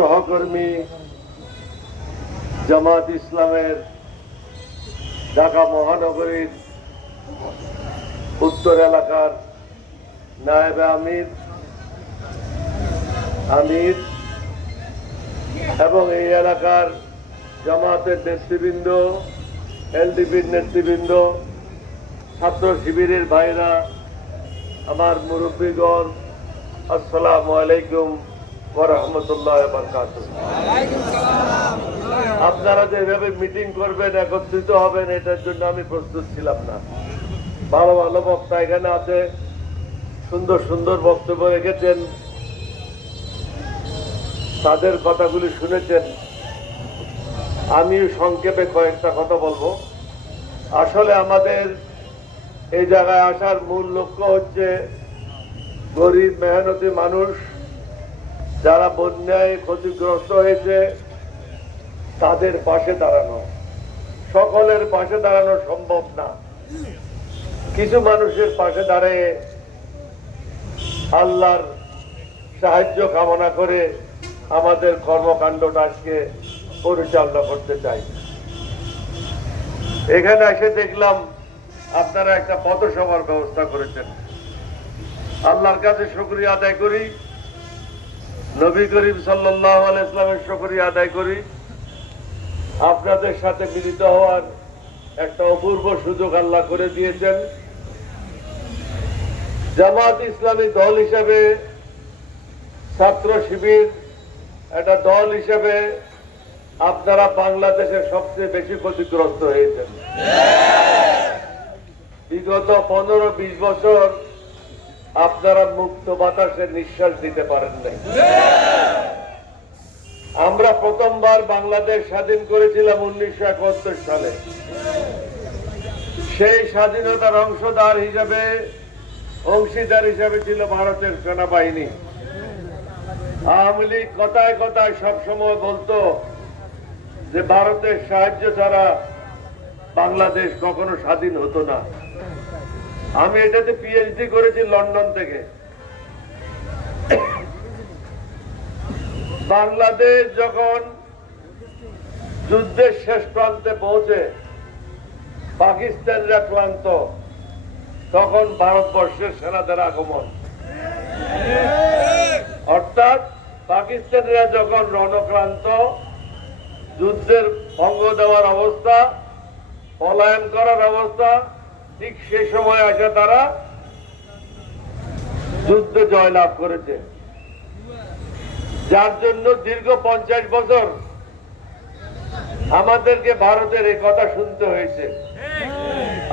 সহকর্মী জামাত ইসলামের ঢাকা মহানগরীর উত্তর এলাকার নায়েবে আমির এবং এই এলাকার জামাতের নেতৃবৃন্দ, এলডিপির নেতৃবৃন্দ, ছাত্র শিবিরের ভাইরা, আমার মুরব্বীগণ, আসসালামু আলাইকুম ওয়া রাহমাতুল্লাহি ওয়া বারাকাতুহু। আপনারা যেভাবে মিটিং করবেন, একত্রিত হবেন, এটার জন্য আমি প্রস্তুত ছিলাম না। ভালো ভালো বক্তা এখানে আছে, সুন্দর সুন্দর বক্তব্য রেখেছেন, তাদের কথাগুলি শুনেছেন। আমি সংক্ষেপে কয়েকটা কথা বলবো। আসলে আমাদের এই জায়গায় আসার মূল লক্ষ্য হচ্ছে গরিব মেহনতি মানুষ যারা বন্যায় ক্ষতিগ্রস্ত হয়েছে তাদের পাশে দাঁড়ানো। সকলের পাশে দাঁড়ানো সম্ভব না, কিছু মানুষের পাশে দাঁড়িয়ে আল্লাহর সাহায্য কামনা করে আমাদের কর্মকাণ্ডটা আজকে পরিচালনা করতে চাই। এখানে এসে দেখলাম আপনারা একটা পথসভার ব্যবস্থা করেছেন। আল্লাহর কাছে শুকরিয়া আদায় করি, নবী করিম সাল্লাল্লাহু আলাইহি ওয়াসাল্লামের শুকরিয়া আদায় করি। আপনাদের সাথে মিলিত হওয়ার একটা অপূর্ব সুযোগ আল্লাহ করে দিয়েছেন। জামাত ইসলামী দল হিসেবে, ছাত্র শিবির একটা দল হিসেবে আপনারা বাংলাদেশের সবচেয়ে বেশি ক্ষতিগ্রস্ত হয়েছেন। বিগত 15-20 বছর আপনারা মুক্ত বাতাসে নিঃশ্বাস দিতে পারেন নাই। আমরা প্রথমবার বাংলাদেশ স্বাধীন করেছিলাম 1971 সালে। সেই স্বাধীনতার অংশীদার হিসাবে ছিল ভারতের সেনাবাহিনী। আওয়ামী লীগ কথায় কথায় সবসময় বলতো যে ভারতের সাহায্য ছাড়া বাংলাদেশ কখনো স্বাধীন হতো না। আমি এটাতে পিএইচডি করেছি লন্ডন থেকে। বাংলাদেশ যখন যুদ্ধের শেষ প্রান্তে পৌঁছে পাকিস্তানরা ক্লান্ত, তখন ভারতবর্ষের সেনাদের আগমন, অর্থাৎ পাকিস্তানিরা যখন রণক্রান্ত, যুদ্ধের ভঙ্গ দেওয়ার অবস্থা, পলায়ন করার অবস্থা, ঠিক সে সময় আসে তারা যুদ্ধে জয়লাভ করেছে। যার জন্য দীর্ঘ 50 বছর আমাদেরকে ভারতের এই কথা শুনতে হয়েছে,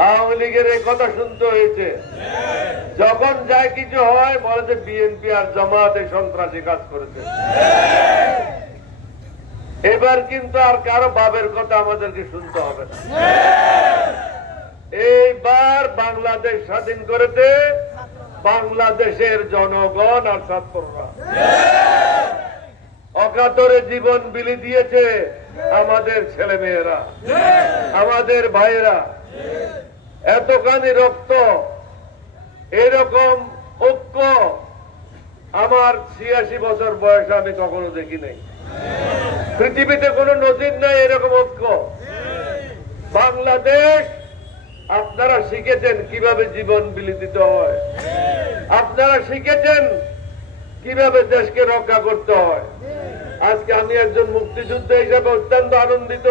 আওয়ামী লীগের এই কথা শুনতে হয়েছে। যখন যায় কিছু হয় বলে যে বিএনপি আর জামাতে সন্ত্রাসী কাজ করেছে। এবার কিন্তু আর কারো বাবের কথা আমাদেরকে শুনতে হবে না। এইবার বাংলাদেশ স্বাধীন করেছে বাংলাদেশের জনগণ আর ছাত্ররা। অকাতরে জীবন বিলি দিয়েছে আমাদের ছেলে মেয়েরা, আমাদের ভাইয়েরা। এতখানি রক্ত, এরকম ঐক্য আমার 86 বছর বয়সে আমি কখনো দেখি নাই। পৃথিবীতে কোনো নজির নাই এরকম ঐক্য। বাংলাদেশ আপনারা শিখেছেন কিভাবে জীবন বিলি দিতে হয়, আপনারা শিখেছেন কিভাবে দেশকে রক্ষা করতে হয়। আজকে আমি একজন মুক্তিযুদ্ধ হিসেবে অত্যন্ত আনন্দিত।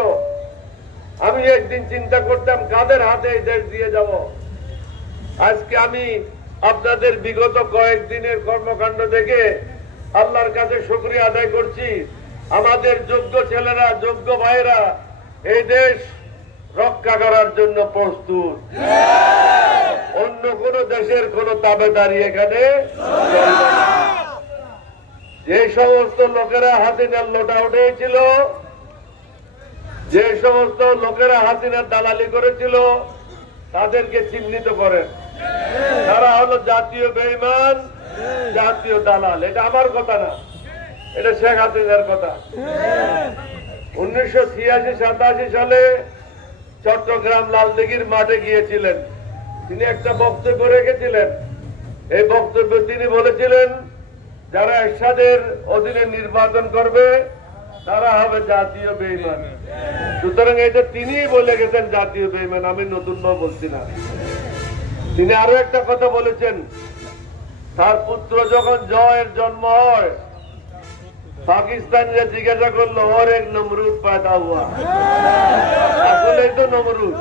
আমি একদিন চিন্তা করতাম কাদের হাতে এই দেশ দিয়ে যাব। আজকে আমি আপনাদের বিগত কয়েকদিনের কর্মকাণ্ড দেখে আল্লাহর কাছে শুকরিয়া আদায় করছি। আমাদের যোগ্য ছেলেরা, যোগ্য ভাইয়েরা এই দেশ রক্ষা করার জন্য প্রস্তুত। অন্য কোন দেশের কোন তাবেদারি এখানে চলবে না। যে সমস্ত লোকেরা হাসিনার লোটা উঠেছিল, যে সমস্ত লোকেরা হাসিনার দালালি করেছিল, তাদেরকে চিহ্নিত করেন। তারা হলো জাতীয় বেঈমান, জাতীয় দালাল। এটা আমার কথা না, এটা শেখ হাসিনার কথা। 1986-87 সালে চট্টগ্রাম লালদিঘির মাঠে গিয়েছিলেন, তিনি একটা বক্তব্য রেখেছিলেন। এই বক্তব্যে তিনি বলেছিলেন যারা এরশাদের অধীনে নির্বাচন করবে তারা হবে জাতীয় বেঈমান। সুতরাং এটা তিনিই বলে গেছেন জাতীয় বেঈমান, আমি নতুন বলছি না। তিনি আরো একটা কথা বলেছেন, তার পুত্র যখন জয়ের জন্ম হয় পাকিস্তানিরা জিজ্ঞাসা করলো ওর এক নমরুদ পয়দা হুয়া, আসলে তো নমরুদ।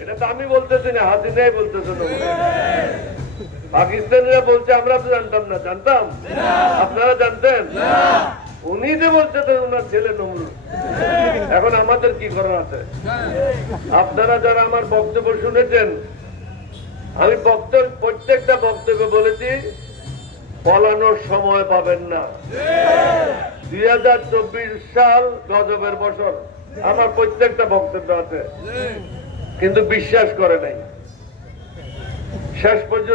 এটা তো আমি বলতেছি না, হাসিনাই বলতেছে নমরুদ। পাকিস্তানিরা বলছে আমরা তো জানতাম না, জানতাম? আপনারা জানতেন? উনি যে বলছে ওনার ছেলে নমরুদ। এখন আমাদের কি করার আছে? আপনারা যারা আমার বক্তব্য শুনেছেন, আমি প্রত্যেকটা বক্তব্যে বলেছি পলানোর সময় পাবেন না। 2024 সাল গজবের বছর, আমার প্রত্যেকটা বক্তব্য আছে, কিন্তু বিশ্বাস করে নাই শেষ পর্যন্ত।